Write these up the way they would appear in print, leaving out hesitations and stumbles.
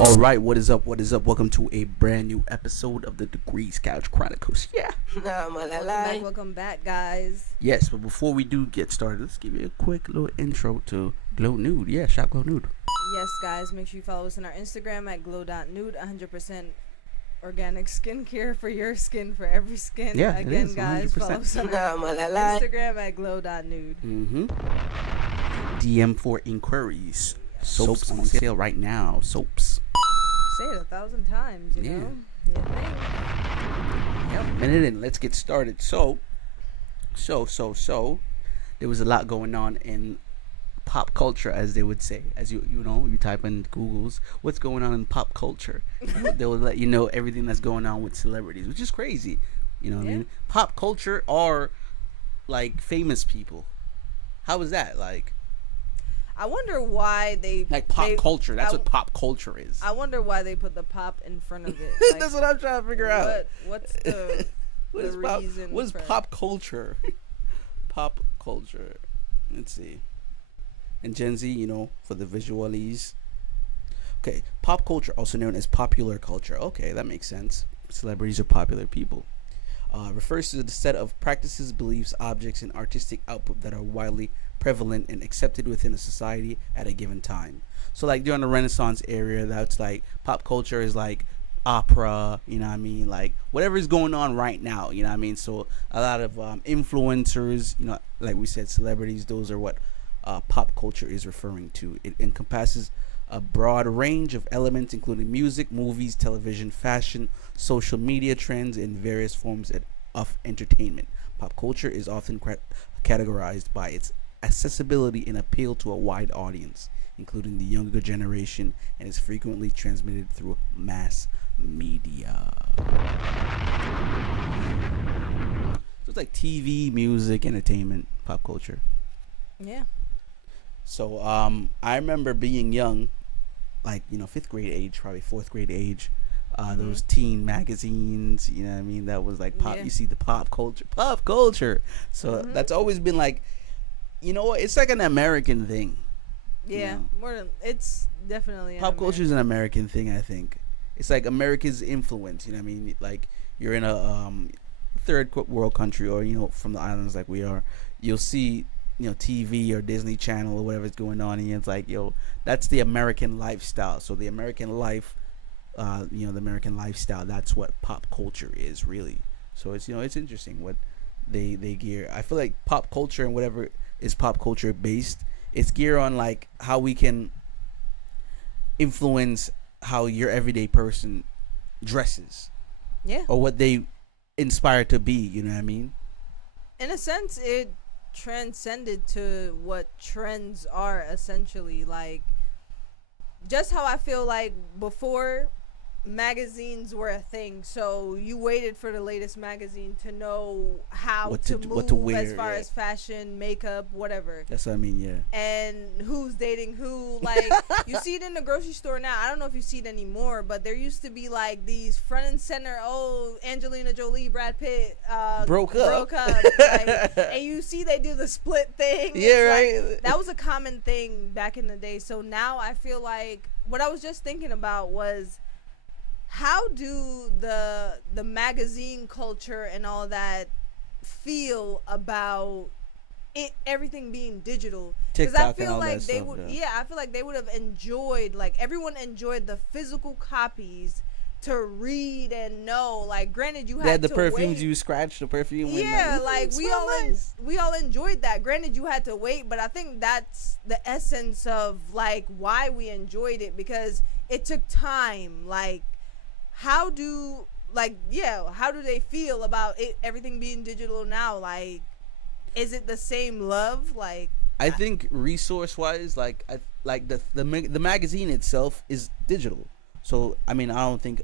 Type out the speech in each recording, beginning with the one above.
All right, what is up? What is up? Welcome to a brand new episode of the Degrees Couch Chronicles. Yeah. Welcome back, guys. Yes, but before we do get started, let's give you a quick little intro to Glow Nude. Yeah, shop Glow Nude. Yes, guys, make sure you follow us on our Instagram at glow.nude, 100% organic skincare for your skin, for every skin. Yeah, again, it is, guys, 100%. follow us on our Instagram at glow.nude. DM for inquiries. Soaps on sale right now. Soaps. Say it 1,000 times, you know? Yeah. Yep. Minute in. Let's get started. So, there was a lot going on in pop culture, as they would say. As you type in Google's what's going on in pop culture. They will let you know everything that's going on with celebrities, which is crazy. You know what I mean? Pop culture are like famous people. How is that? Like, I wonder why they culture. That's what pop culture is. I wonder why they put the pop in front of it. Like, that's what I'm trying to figure out. What's the reason? What is pop culture? Pop culture. Let's see. And Gen Z, for the visualies. Okay, pop culture, also known as popular culture. Okay, that makes sense. Celebrities are popular people. Refers to the set of practices, beliefs, objects, and artistic output that are widely prevalent and accepted within a society at a given time. So like during the Renaissance era, that's like pop culture is like opera, you know what I mean, like whatever is going on right now, you know what I mean. So a lot of influencers, like we said, celebrities, those are what pop culture is referring to. It encompasses a broad range of elements including music, movies, television, fashion, social media trends, and various forms of entertainment. Pop culture is often categorized by its accessibility and appeal to a wide audience, including the younger generation, and is frequently transmitted through mass media. So it's like TV, music, entertainment, pop culture. Yeah. So I remember being young, like, 5th grade age, probably 4th grade age, those teen magazines, you know what I mean? That was like pop. Yeah. You see the pop culture. So that's always been like, it's like an American thing. Yeah, more than it's definitely pop culture is an American thing. I think it's like America's influence. You know what I mean? Like you're in a third world country, or from the islands like we are, you'll see TV or Disney Channel or whatever's going on, and it's like, that's the American lifestyle. So the American life, the American lifestyle, that's what pop culture is really. So it's it's interesting what they gear. I feel like pop culture and whatever is pop culture based, it's gear on like how we can influence how your everyday person dresses, or what they inspire to be. You know what I mean? In a sense, it transcended to what trends are essentially, like just how I feel like before magazines were a thing, so you waited for the latest magazine to know how to move wear, as far as fashion, makeup, whatever. That's what I mean. Yeah. And who's dating who, like you see it in the grocery store now. I don't know if you see it anymore, but there used to be like these front and center, Angelina Jolie, Brad Pitt broke up. Like, and you see they do the split thing. Yeah, right. Like, that was a common thing back in the day. So now I feel like what I was just thinking about was, how do the magazine culture and all that feel about it, everything being digital? Because I feel like they would, I feel like they would have enjoyed, like everyone enjoyed the physical copies to read and know. Like, granted, you had the to perfumes wait. You scratch the perfume. Yeah, like we all enjoyed that. Granted, you had to wait, but I think that's the essence of like why we enjoyed it, because it took time. Like, how do they feel about it, everything being digital now? Like, is it the same love? Like, I think resource wise, the magazine itself is digital. So I mean, I don't think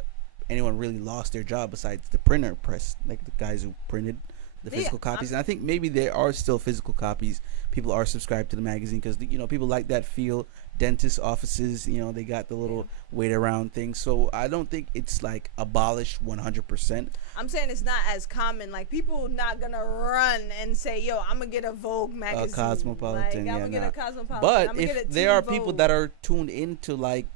anyone really lost their job besides the printer press, like the guys who printed the physical copies. And I think maybe there are still physical copies. People are subscribed to the magazine because people like that feel. Dentist offices, they got the little wait around thing. So I don't think it's like abolished 100%. I'm saying it's not as common. Like, people not gonna run and say, "Yo, I'm gonna get a Vogue magazine, Cosmopolitan." Like, I'm gonna get a Cosmopolitan. But if there are people that are tuned into like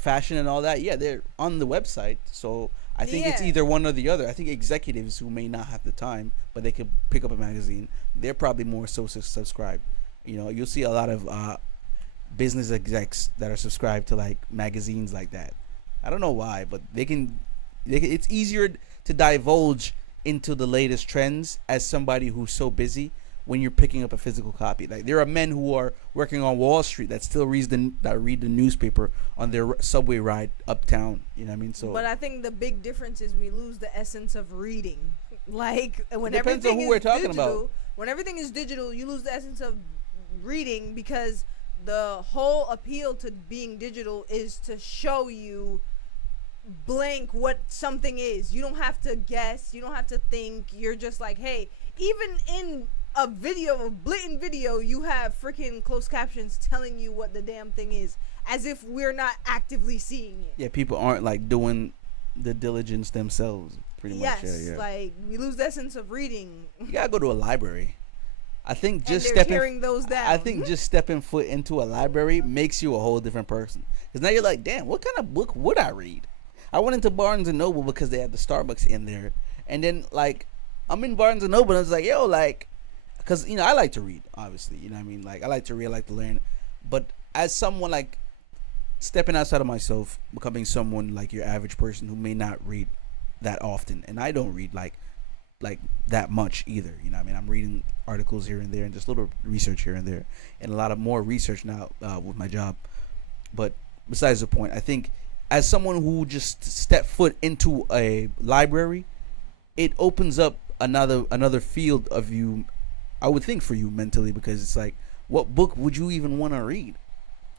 fashion and all that, yeah, they're on the website. So I think it's Yeah. either one or the other. I think executives who may not have the time, but they could pick up a magazine, they're probably more so subscribed. You'll see a lot of business execs that are subscribed to like magazines like that. I don't know why, but they can. It's easier to divulge into the latest trends as somebody who's so busy when you're picking up a physical copy. Like there are men who are working on Wall Street that still read the newspaper on their subway ride uptown. You know what I mean? So, but I think the big difference is we lose the essence of reading. Like when depends on everything who is we're talking digital, about. when everything is digital, you lose the essence of reading because the whole appeal to being digital is to show you blank what something is. You don't have to guess, you don't have to think. You're just like, hey, even in a video, a blatant video, you have freaking closed captions telling you what the damn thing is, as if we're not actively seeing it. Yeah, people aren't like doing the diligence themselves, pretty much. Yeah. Like we lose the essence of reading. You gotta go to a library. I think just and they're tearing those down. I think just stepping foot into a library makes you a whole different person. Because now you're like, damn, what kind of book would I read? I went into Barnes and Noble because they had the Starbucks in there, and then like I'm in Barnes and Noble and I was like, yo, like, because I like to read, obviously, what I mean, like I like to read, I like to learn, but as someone like stepping outside of myself, becoming someone like your average person who may not read that often, and I don't read like that much either. I mean, I'm reading articles here and there and just little research here and there, and a lot of more research now with my job. But besides the point, I think as someone who just stepped foot into a library, it opens up another field of you, I would think, for you mentally, because it's like, what book would you even want to read?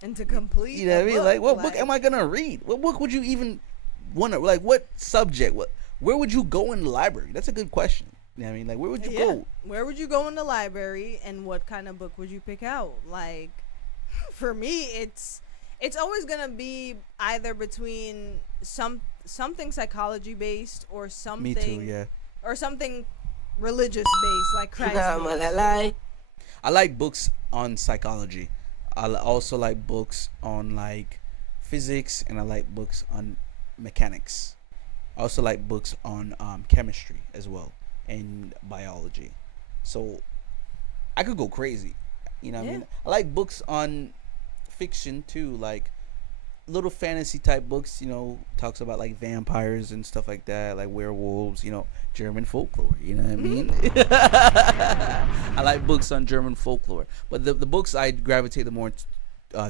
And to complete, you know what I mean? Book, like, what book am I gonna read? What book would you even want to, like, what subject? Where would you go in the library? That's a good question. You know what I mean? Like, where would you go? Where would you go in the library, and what kind of book would you pick out? Like, for me, it's always gonna be either between something psychology based or something. Me too, yeah. Or something religious based, like Christ. I like books on psychology. I also like books on like physics, and I like books on mechanics. I also like books on chemistry as well, and biology. So I could go crazy. You know what I mean? I like books on fiction too, like little fantasy type books, talks about like vampires and stuff like that, like werewolves, German folklore, you know what I mean? I like books on German folklore, but the books I gravitate the more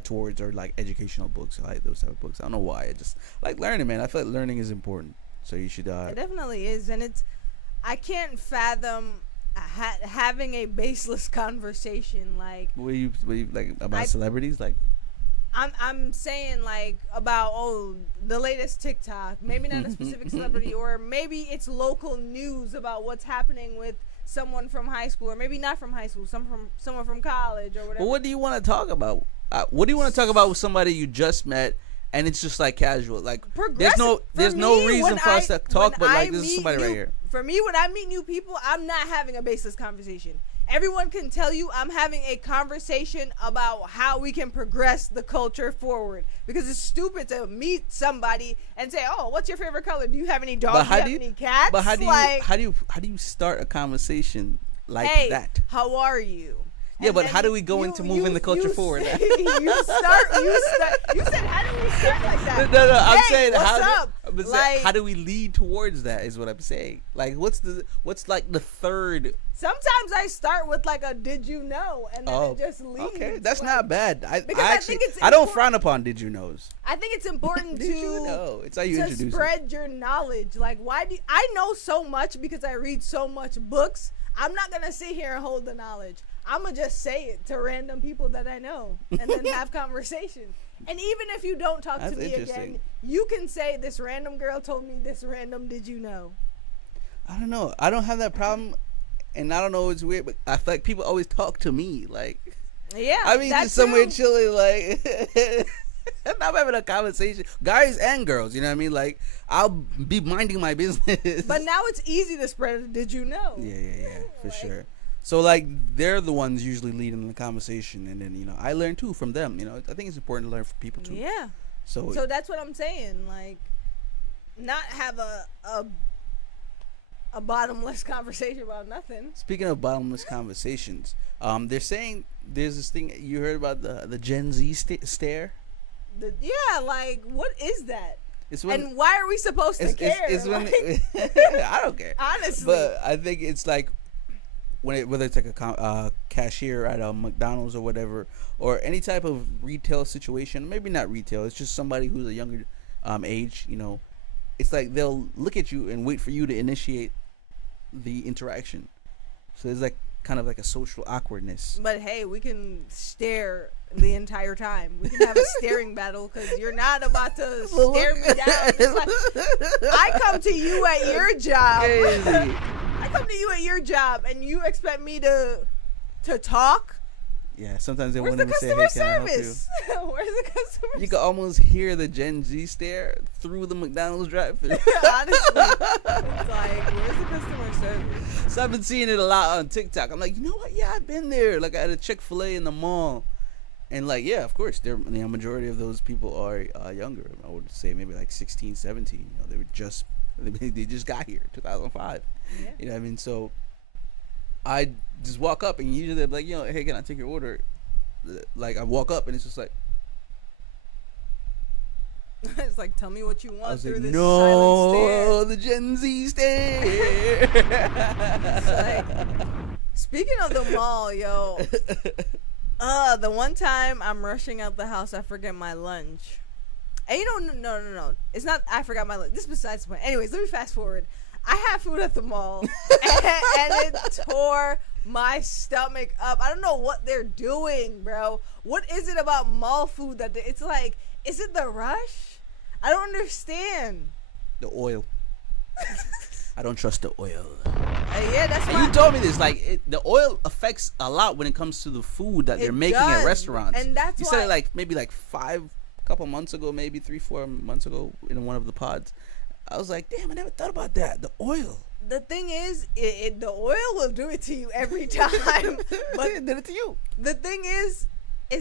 towards are like educational books. I like those type of books. I don't know why. I just like learning, man. I feel like learning is important, so you should it definitely is. And I can't fathom having a baseless conversation. Like, what do you like about celebrities? Like, I'm saying like about the latest TikTok, maybe not a specific celebrity, or maybe it's local news about what's happening with someone from high school, or maybe not from high school, someone from college or whatever. Well, what do you want to talk about? What do you want to talk about with somebody you just met, and it's just like casual? Like, there's no reason for us to talk, but like, this is somebody right here. For me, when I meet new people, I'm not having a baseless conversation. Everyone can tell you I'm having a conversation about how we can progress the culture forward, because it's stupid to meet somebody and say, "Oh, what's your favorite color? Do you have any dogs? Do you have any cats?" But how do you start a conversation like that? How are you? Yeah, but how do we go into moving the culture forward? You said, how do we start like that? No, I'm saying, how do we lead towards that is what I'm saying. Like, what's like the third? Sometimes I start with like a "did you know," and then it just leads. Okay, that's not bad. I think it's I don't frown upon "did you knows." I think it's important did you know? It's how you introduce spread your knowledge. Like, I know so much because I read so much books. I'm not gonna sit here and hold the knowledge. I'm gonna just say it to random people that I know, and then have conversations. And even if you don't talk to me again, you can say, "This random girl told me this random did you know." I don't know. I don't have that problem, and I don't know. It's weird, but I feel like people always talk to me. Like, I mean, just somewhere chilling, like. I'm having a conversation, guys and girls. You know what I mean? Like, I'll be minding my business. But now it's easy to spread. Did you know? Yeah, for sure. So like, they're the ones usually leading the conversation, and then I learn too from them. I think it's important to learn from people too. Yeah. So that's what I'm saying. Like, not have a bottomless conversation about nothing. Speaking of bottomless conversations, they're saying there's this thing you heard about the Gen Z stare. Yeah, like what is that? It's when, and why are we supposed to care? It's when like, I don't care, honestly. But I think it's like whether it's like a cashier at a McDonald's or whatever, or any type of retail situation. Maybe not retail. It's just somebody who's a younger age. You know, it's like they'll look at you and wait for you to initiate the interaction. So there's like kind of like a social awkwardness. But hey, we can stare the entire time. We can have a staring battle because you're not about to stare me down. It's like, I come to you at your job. I come to you at your job and you expect me to talk? Yeah, sometimes they Where's won't the even say, "Hey, customer can I help you?" service? Where's the customer You can almost hear the Gen Z stare through the McDonald's drive-thru. Honestly, it's like, where's the customer service? So I've been seeing it a lot on TikTok. I'm like, you know what? Yeah, I've been there. Like at a Chick-fil-A in the mall, and like, yeah, of course, the majority of those people are younger. I would say maybe like 16, 17. You know, they just got here, 2005. Yeah. You know what I mean? So I just walk up and usually they're like, you know, hey, can I take your order? Like I walk up and it's just like, it's like, tell me what you I want was through like, this no, silent the Gen Z stare. It's like, speaking of the mall, yo, the one time I'm rushing out the house, I forget my lunch. And you know, no. It's not I forgot my lunch. This is besides the point. Anyways, let me fast forward. I had food at the mall, and it tore my stomach up. I don't know what they're doing, bro. What is it about mall food that it's like? Is it the rush? I don't understand. The oil. I don't trust the oil. Yeah, that's why. You told me this. Like the oil affects a lot when it comes to the food that they're making at restaurants. And that's you why. said it like maybe like couple months ago, maybe 3-4 months ago in one of the pods. I was like, damn, I never thought about that. The oil. The thing is, the oil will do it to you every time. But it did it to you. The thing is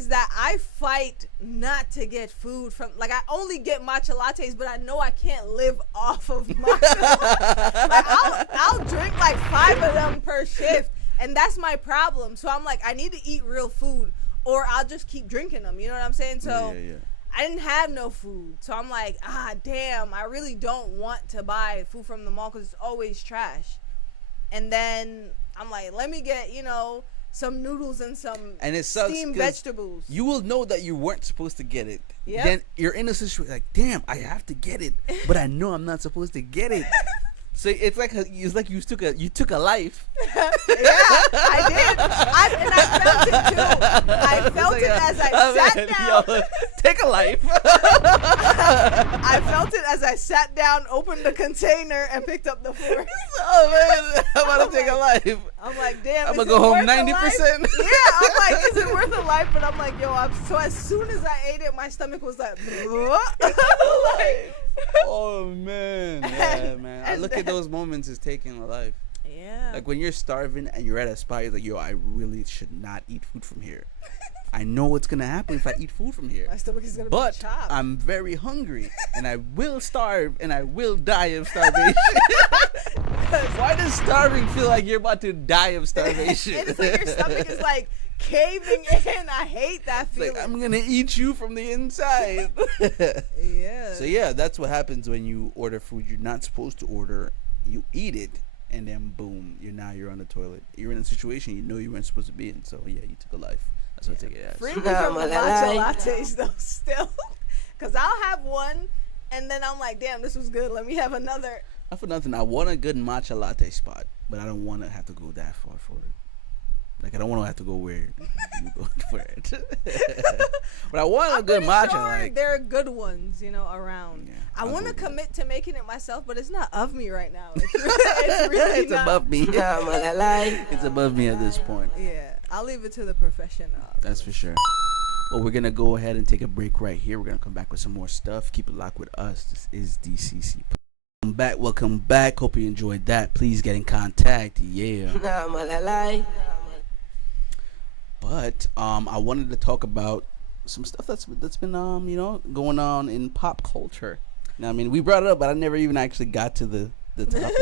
that I fight not to get food from, like, I only get matcha lattes, but I know I can't live off of matcha. Like, I'll drink like 5 of them per shift, and that's my problem. So I'm like, I need to eat real food, or I'll just keep drinking them. You know what I'm saying? So yeah. I didn't have no food, so I'm like, damn, I really don't want to buy food from the mall because it's always trash. And then I'm like, let me get, some noodles and some steamed vegetables. You will know that you weren't supposed to get it. Yeah. Then you're in a situation like, damn, I have to get it, but I know I'm not supposed to get it. So it's like you took a life. Yeah, I did. And I felt it too. I felt it as I sat down. Yo, take a life. I felt it as I sat down, opened the container, and picked up the fork. Oh man, I'm about to take a life. I'm like, damn. I'm gonna go home 90%. Yeah, I'm like, is it worth a life? But I'm like, yo. So as soon as I ate it, my stomach was like, like, oh man, yeah, man. I look at those moments as taking a life. Yeah. Like when you're starving and you're at a spot, you're like, yo, I really should not eat food from here. I know what's gonna happen if I eat food from here. My stomach is gonna be chopped. But I'm very hungry and I will starve and I will die of starvation. Why does starving feel like you're about to die of starvation? It's like your stomach is like caving in. I hate that feeling. Like, I'm gonna eat you from the inside. Yeah. So yeah, that's what happens when you order food you're not supposed to order. You eat it, and then boom, you're on the toilet. You're in a situation you know you weren't supposed to be in. So yeah, you took a life. That's what I take it as. Free me from the matcha lattes though, still, because I'll have one, and then I'm like, damn, this was good. Let me have another. Not for nothing. I want a good matcha latte spot, but I don't want to have to go that far for it. Like I don't want to have to go where you go for it. But I want a good matcha. Sure like there are good ones, around. Yeah, I want to go with commit to making it myself, but it's not of me right now. It's really it's not. above me. It's above me at this point. Yeah, I'll leave it to the professional. That's for sure. Well, we're gonna go ahead and take a break right here. We're gonna come back with some more stuff. Keep it locked with us. This is DCC. Welcome back. Hope you enjoyed that. Please get in contact. Yeah. But I wanted to talk about some stuff that's been going on in pop culture. Now, I mean, we brought it up, but I never even actually got to the topic.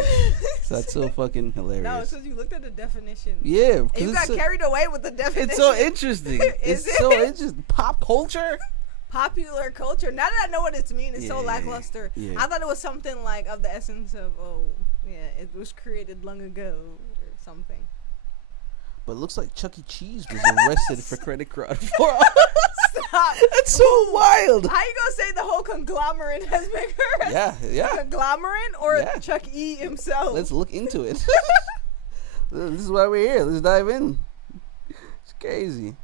So that's so fucking hilarious. No, it's because you looked at the definition. Yeah, and you got carried away with the definition. It's so interesting. So interesting. Pop culture. Popular culture. Now that I know what it's mean, it's so lackluster. Yeah. I thought it was something like of the essence of it was created long ago or something. But it looks like Chuck E. Cheese was arrested for credit card fraud. Stop. That's so wild. How you gonna say the whole conglomerate has been arrested? Yeah. Conglomerate or Chuck E. himself? Let's look into it. This is why we're here. Let's dive in. It's crazy.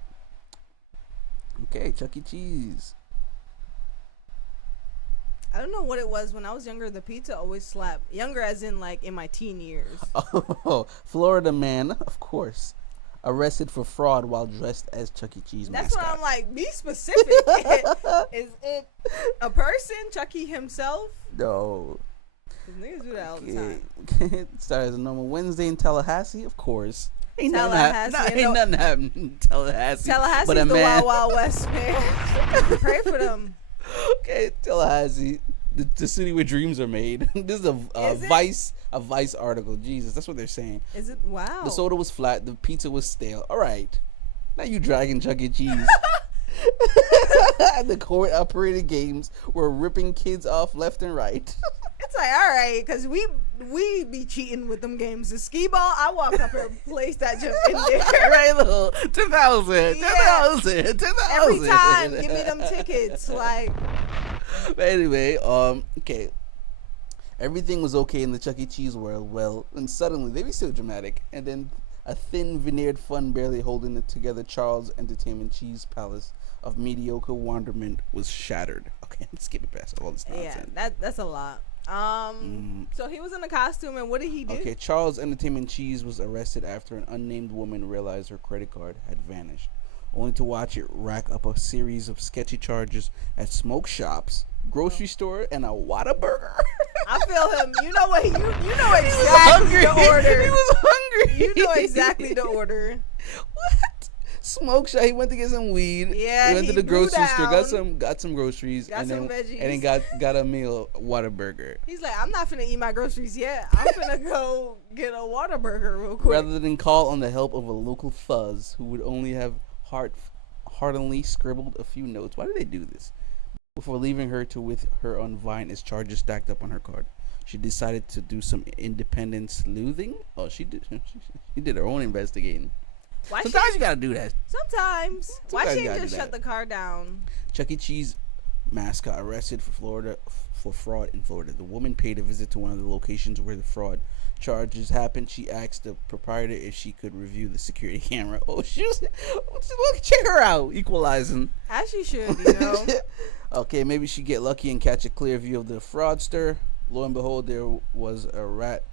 Okay, Chuck E. Cheese. I don't know what it was. When I was younger, the pizza always slapped. Younger as in, like, in my teen years. Oh, Florida man, of course, arrested for fraud while dressed as Chuck E. Cheese mascot. That's why I'm like, be specific. Is it a person, Chuck E. himself? No. Niggas do that all the time. It started as a normal Wednesday in Tallahassee, of course. Ain't nothing happening in Tallahassee. Tallahassee's the Wild Wild West, man. Pray for them. Okay, Tallahassee, the city where dreams are made. This is a Vice article. Jesus, that's what they're saying. Is it? Wow. The soda was flat. The pizza was stale. All right, now you dragging Chuck E. Cheese. The court operated games were ripping kids off left and right. It's like, all right, because we be cheating with them games. The skee ball, I walk up and place that jump in there. Right, little 10,000. Every time, give me them tickets. Like, but anyway, okay. Everything was okay in the Chuck E. Cheese world. Well, and suddenly they be so dramatic, and then a thin veneered fun barely holding it together Charles Entertainment Cheese Palace of mediocre wonderment was shattered. Okay, let's skip it past all this nonsense. Yeah, that's a lot. So he was in a costume, and what did he do? Okay, Charles Entertainment Cheese was arrested after an unnamed woman realized her credit card had vanished, only to watch it rack up a series of sketchy charges at smoke shops, grocery store, and a Whataburger. I feel him. You know what? You know exactly the order. He was hungry. You know exactly the order. What? Smoke shop. He went to get some weed. Yeah, he went to the grocery store, down, got some groceries, got and some then veggies, and then got a meal, Whataburger. He's like, I'm not finna eat my groceries yet. I'm finna go get a Whataburger real quick. Rather than call on the help of a local fuzz who would only have heartily scribbled a few notes. Why did they do this? Before leaving her with her on Vine as charges stacked up on her card, she decided to do some independent sleuthing. Oh, she did her own investigating. Sometimes you gotta do that. Sometimes. Why she didn't just shut the car down? Chuck E. Cheese mascot arrested for fraud in Florida. The woman paid a visit to one of the locations where the fraud charges happened. She asked the proprietor if she could review the security camera. Oh, look, check her out, equalizing. As she should, you know. Okay, maybe she get lucky and catch a clear view of the fraudster. Lo and behold, there was a rat.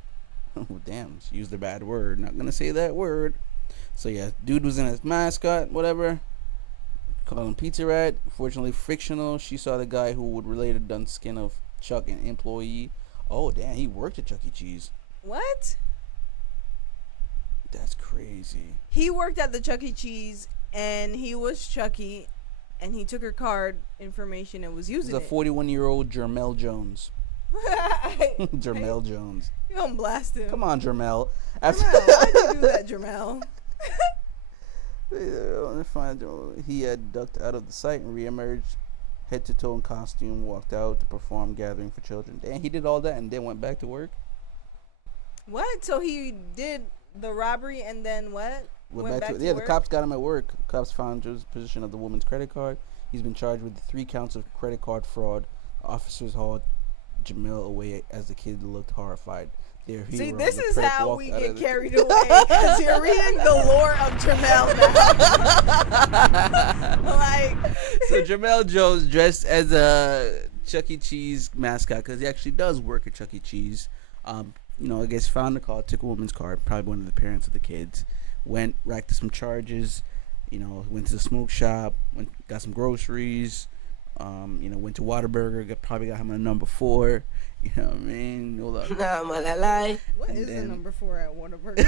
Oh, damn, she used a bad word. Not gonna say that word. So yeah, dude was in his mascot, whatever. Called him Pizza Rat. Fortunately fictional. She saw the guy who would later done skin of Chuck, an employee. Oh damn, he worked at Chuck E. Cheese. What? That's crazy. He worked at the Chuck E. Cheese, and he was Chucky, and he took her card information and was using it. The 41-year-old Jermel Jones. Jermel Jones. You gonna blast him? Come on, Jermel. Jermel, why'd you do that, Jermel? He had ducked out of the site and reemerged, head to toe in costume, walked out to perform Gathering for Children. Damn, he did all that and then went back to work? What? So he did the robbery and then what? Went back to yeah, work? The cops got him at work. Cops found Joe's position of the woman's credit card. He's been charged with 3 counts of credit card fraud. Officers hauled Jamel away as the kid looked horrified. See, this is how we get carried away, because you're reading the lore of Jamel now. Like, so Jamel Jones dressed as a Chuck E. Cheese mascot, because he actually does work at Chuck E. Cheese. I guess found the call, took a woman's card, probably one of the parents of the kids, went, racked some charges, went to the smoke shop, got some groceries, went to Whataburger, probably got him a number 4. You know what I mean? Hold up. What is the number 4 at Whataburger?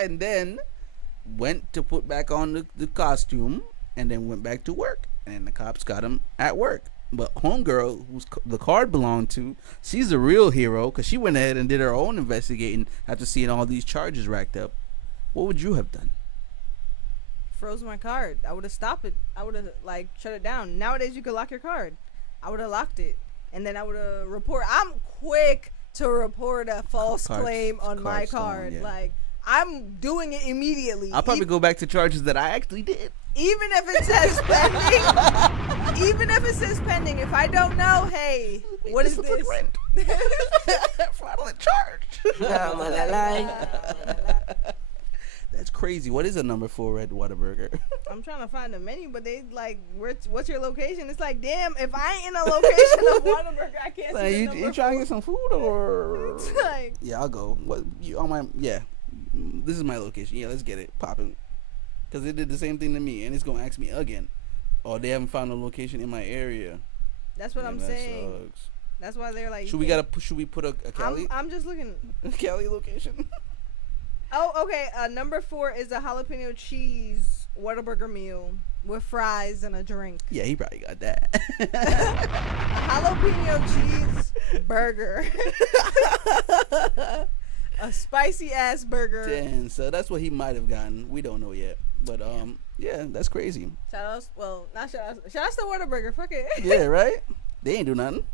And then went to put back on the costume, and then went back to work. and the cops got him at work. But homegirl, who's the card belonged to, she's the real hero because she went ahead and did her own investigating after seeing all these charges racked up. What would you have done? Froze my card. I would have stopped it. I would have like shut it down. Nowadays you could lock your card. I would have locked it, and then I would have report. I'm quick to report a false claim on my card. Yeah. Like I'm doing it immediately. I'll probably go back to charges that I actually did. Even if it says pending. Even if it says pending. If I don't know, hey, what is this? Fraudulent charge. That's crazy. What is a number 4 red Whataburger? I'm trying to find the menu, but they like, what's your location? It's like, damn, if I ain't in a location of Whataburger, I can't see the number you trying to get some food or? It's like, yeah, I'll go. What you on my? Yeah, this is my location. Yeah, let's get it popping. Because they did the same thing to me, and it's gonna ask me again. Oh, they haven't found a location in my area. That's what I'm saying. Sucks. That's why they're like. Should we put a Cali? I'm just looking. Cali location. Oh, okay. Number 4 is a jalapeno cheese Whataburger meal with fries and a drink. Yeah, he probably got that. Jalapeno cheese burger. A spicy ass burger. Damn, so that's what he might have gotten. We don't know yet. But yeah, that's crazy. Shout outs, well, not shout outs. Shout outs to Whataburger. Fuck it. Yeah, right? They ain't do nothing.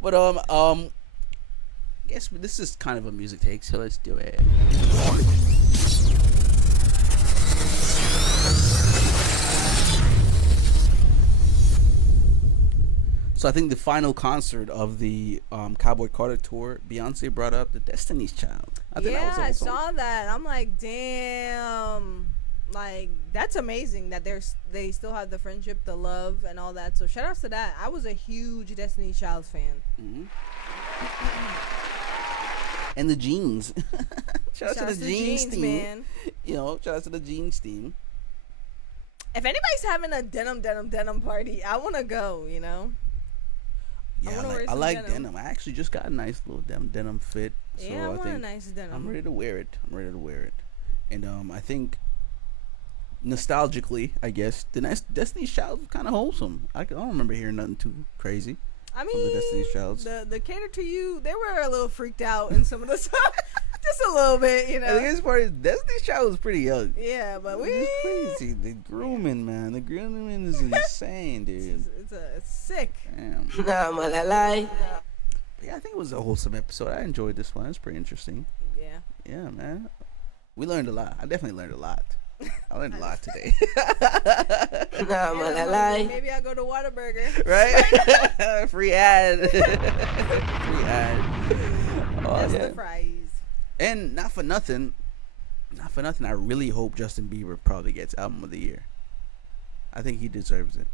But guess this is kind of a music take, so let's do it. So I think the final concert of the Cowboy Carter tour, Beyonce brought up the Destiny's Child. I think that was awesome. I saw that. I'm like, damn. Like, that's amazing that they still have the friendship, the love, and all that. So shout outs to that. I was a huge Destiny's Child fan. Mm-hmm. And the jeans. shout out to the jeans team, man. You know, shout out to the jeans team. If anybody's having a denim party, I want to go, you know? Yeah, I like denim. I actually just got a nice little denim fit. So yeah, I want a nice denim. I'm ready to wear it. And I think nostalgically, I guess, the next Destiny's Child was kind of wholesome. I don't remember hearing nothing too crazy. I mean, from the Destiny's Childs. The Cater to You, they were a little freaked out in some of the stuff. Just a little bit, you know. And the biggest part is Destiny's Child was pretty young. Yeah, but it's crazy. The grooming, man. The grooming is insane, dude. It's sick. Damn. Yeah, I think it was a wholesome episode. I enjoyed this one. It's pretty interesting. Yeah. Yeah, man. We learned a lot. I definitely learned a lot. I learned a lot today. Maybe I'll go to Whataburger. Right? Free ad. Free ad. Oh, that's yeah. the fries. And not for nothing, I really hope Justin Bieber probably gets Album of the Year. I think he deserves it.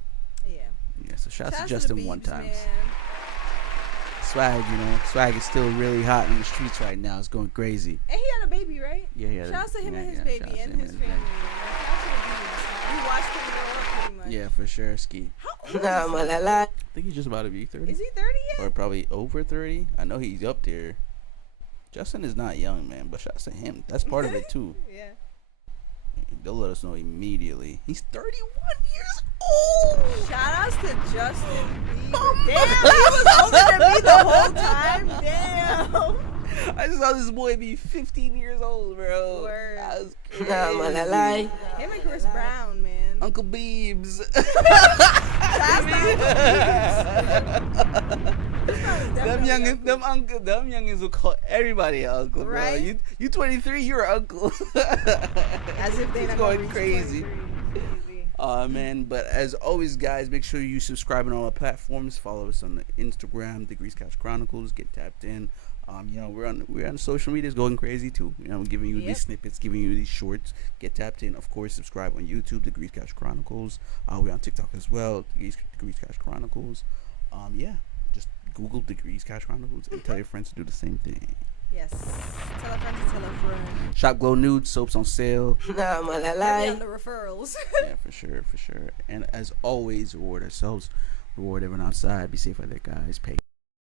Yeah. Yeah, so shout out to Justin one time. Man. Swag, you know. Swag is still really hot in the streets right now. It's going crazy. And he had a baby, right? Yeah, yeah. Shout out to him and his baby and his family. We watched him grow up pretty much. Yeah, for sure, Ski. How old is he? I think he's just about to be 30. Is he 30 yet? Or probably over 30. I know he's up there. Justin is not young, man, but shout out to him. That's part of it, too. Yeah. They'll let us know immediately. He's 31 years old. Shout outs to Justin Bieber. Damn, he was older than me the whole time. Damn. I just saw this boy be 15 years old, bro. Word. That was crazy. Him and Chris Brown, man. Uncle Beebs. Them youngins will call everybody uncle, bro. Right? You 23, you're uncle. As if they're not going crazy. Man, but as always, guys, make sure you subscribe on all our platforms. Follow us on the Instagram, the CouchChronicles. Get tapped in. You know, we're on social medias going crazy too. You know, giving you these snippets, giving you these shorts. Get tapped in. Of course, subscribe on YouTube, the CouchChronicles. We're on TikTok as well, the CouchChronicles. Yeah, just Google the CouchChronicles and tell your friends to do the same thing. Yes. Tell a friend to tell a friend. Shop Glow Nude soaps on sale. Maybe on the referrals. Yeah, for sure. And as always, reward ourselves, reward everyone outside. Be safe out there, guys. Pay.